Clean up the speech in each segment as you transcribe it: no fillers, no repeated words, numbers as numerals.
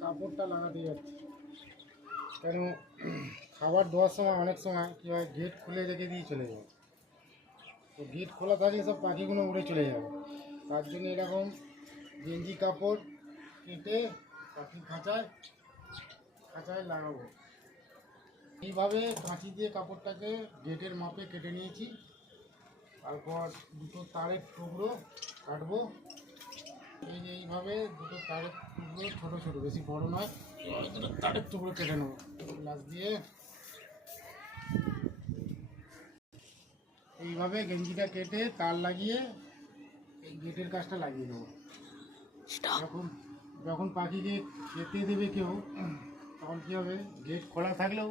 কাপড়টা লাগাতে যাচ্ছি। কেন খাবার দেওয়ার সময় অনেক সময় কী হয়, গেট খুলে রেখে দিয়ে চলে যাবে। তো গেট খোলা থাকলে সব পাখিগুলো উড়ে চলে যাবে। তার জন্য এরকম গেঞ্জি কাপড় কেটে পাখির খাঁচায় লাগাবো। এইভাবে কাঁচি দিয়ে কাপড়টাকে গেটের মাপে কেটে নিয়েছি। তারপর দুটো তারের টুকরো কাটবো। এইভাবে দুটো তারের টুকরো ছোটো ছোটো, বেশি বড় নয়, দুটো তারের টুকরো কেটে নেবো। গ্লাস দিয়ে এইভাবে গেঞ্জিটা কেটে তার লাগিয়ে এই গেটের কাজটা লাগিয়ে দেবো। যখন পাখিকে খেতে দেবে কেউ, তখন কী হবে, গেট খোলা থাকলেও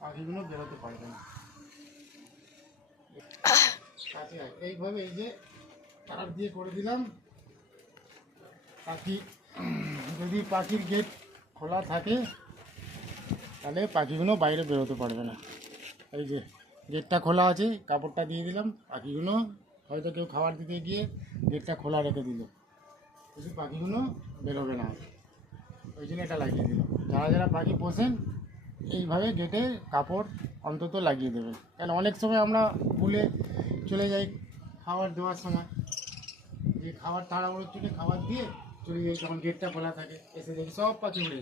পাখিগুলো বেরোতে পারবে না। এইভাবে এই যে তার দিয়ে করে দিলাম। যদি পাখির গেট খোলা থাকে তাহলে পাখিগুলো বাইরে বেরোতে পারবে না। এই যে গেটটা খোলা আছে, কাপড়টা দিয়ে দিলাম। পাখিগুলো হয়তো কেউ খাবার দিতে গিয়ে গেটটা খোলা রেখে দিল, কিন্তু পাখিগুলো বেরোবে না। ওই জন্য এটা লাগিয়ে দিলাম। যারা পাখি পোষেন এইভাবে গেটে কাপড় অন্তত লাগিয়ে দেবেন। কেন অনেক সময় আমরা ভুলে চলে যাই খাবার দেওয়ার সময়, যে খাবার তাড়াহুড়োর থেকে খাবার দিয়ে চলে যাই, তখন গেটটা খোলা থাকে, এসে দেখি সব পাখি উড়ে